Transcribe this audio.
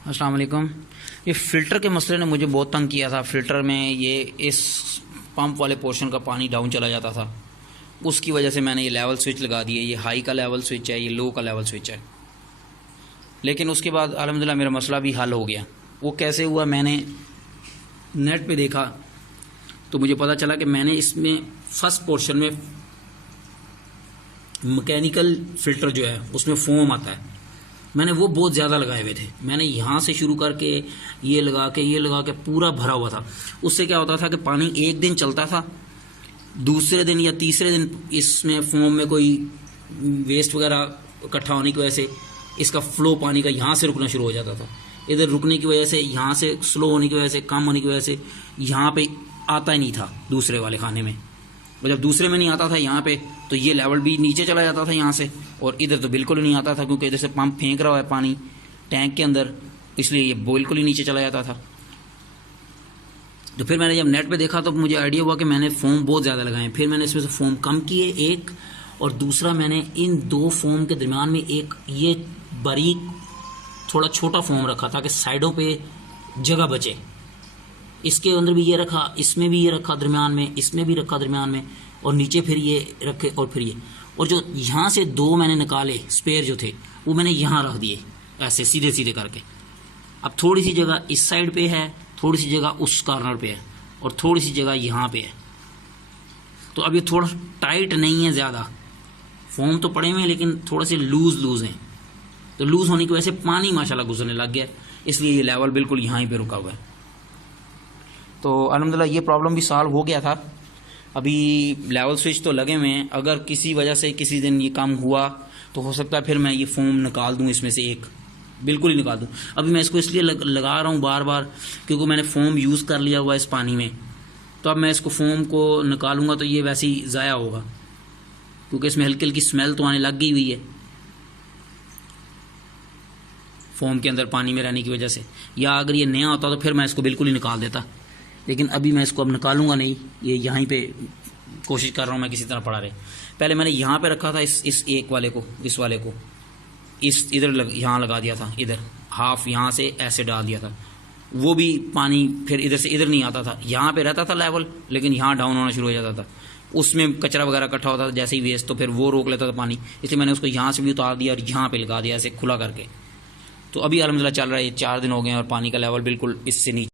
अस्सलाम वालेकुम। ये फ़िल्टर के मसले ने मुझे बहुत तंग किया था। फ़िल्टर में ये इस पंप वाले पोर्शन का पानी डाउन चला जाता था, उसकी वजह से मैंने ये लेवल स्विच लगा दिए। ये हाई का लेवल स्विच है, ये लो का लेवल स्विच है। लेकिन उसके बाद अल्हम्दुलिल्लाह मेरा मसला भी हल हो गया। वो कैसे हुआ, मैंने नेट पे देखा तो मुझे पता चला कि मैंने इसमें फर्स्ट पोर्शन में मैकेनिकल फ़िल्टर जो है उसमें फोम आता है, मैंने वो बहुत ज़्यादा लगाए हुए थे। मैंने यहाँ से शुरू करके ये लगा के पूरा भरा हुआ था। उससे क्या होता था कि पानी एक दिन चलता था, दूसरे दिन या तीसरे दिन इसमें फोम में कोई वेस्ट वगैरह इकट्ठा होने की वजह से इसका फ्लो पानी का यहाँ से रुकना शुरू हो जाता था। इधर रुकने की वजह से, यहाँ से स्लो होने की वजह से, कम होने की वजह से यहाँ पे आता ही नहीं था दूसरे वाले खाने में। और जब दूसरे में नहीं आता था यहाँ पे, तो ये लेवल भी नीचे चला जाता था यहाँ से, और इधर तो बिल्कुल नहीं आता था क्योंकि इधर से पंप फेंक रहा है पानी टैंक के अंदर, इसलिए ये बिल्कुल ही नीचे चला जाता था। तो फिर मैंने जब नेट पे देखा तो मुझे आइडिया हुआ कि मैंने फोम बहुत ज़्यादा लगाए। फिर मैंने इसमें से फोम कम किए एक, और दूसरा मैंने इन दो फोम के दरमियान में एक ये बारीक थोड़ा छोटा फोम रखा ताकि साइडों पे जगह बचे। इसके अंदर भी ये रखा, इसमें भी ये रखा दरमियान में, इसमें भी रखा दरमियान में, और नीचे फिर ये रखे, और फिर ये, और जो यहाँ से दो मैंने निकाले स्पेयर जो थे वो मैंने यहाँ रख दिए ऐसे सीधे सीधे करके। अब थोड़ी सी जगह इस साइड पे है, थोड़ी सी जगह उस कॉर्नर पे है, और थोड़ी सी जगह यहाँ पे है। तो अब ये थोड़ा टाइट नहीं है ज़्यादा, फोम तो पड़े हुए हैं लेकिन थोड़े से लूज हैं। तो लूज होने की वजह से पानी माशाल्लाह गुजरने लग गया, इसलिए ये लेवल बिल्कुल यहाँ ही पे रुका हुआ है। तो अल्हम्दुलिल्लाह ये प्रॉब्लम भी सॉल्व हो गया था। अभी लेवल स्विच तो लगे हुए हैं, अगर किसी वजह से किसी दिन ये काम हुआ तो हो सकता है फिर मैं ये फोम निकाल दूं, इसमें से एक बिल्कुल ही निकाल दूं। अभी मैं इसको इसलिए लगा रहा हूँ बार बार क्योंकि मैंने फोम यूज़ कर लिया हुआ है इस पानी में। तो अब मैं इसको फोम को निकालूंगा तो ये वैसे ही ज़ाया होगा, क्योंकि इसमें हल्की हल्की स्मेल तो आने लग गई हुई है फोम के अंदर पानी में रहने की वजह से। या अगर ये नया होता तो फिर मैं इसको बिल्कुल ही निकाल देता, लेकिन अभी मैं इसको अब निकालूंगा नहीं। ये यहीं पे कोशिश कर रहा हूँ मैं किसी तरह पड़ा रहे। पहले मैंने यहाँ पे रखा था इस एक वाले को, इस वाले को इस इधर यहाँ लगा दिया था, इधर हाफ यहाँ से ऐसे डाल दिया था। वो भी पानी फिर इधर से इधर नहीं आता था, यहाँ पे रहता था लेवल, लेकिन यहाँ डाउन होना शुरू हो जाता था। उसमें कचरा वगैरह इकट्ठा होता था जैसे ही वेस्ट, तो फिर वो रोक लेता था पानी, इसलिए मैंने उसको यहाँ से भी उतार दिया और यहाँ पे लगा दिया ऐसे खुला करके। तो अभी अल्हम्दुलिल्लाह चल रहा है, 4 दिन हो गए हैं और पानी का लेवल बिल्कुल इससे नीचे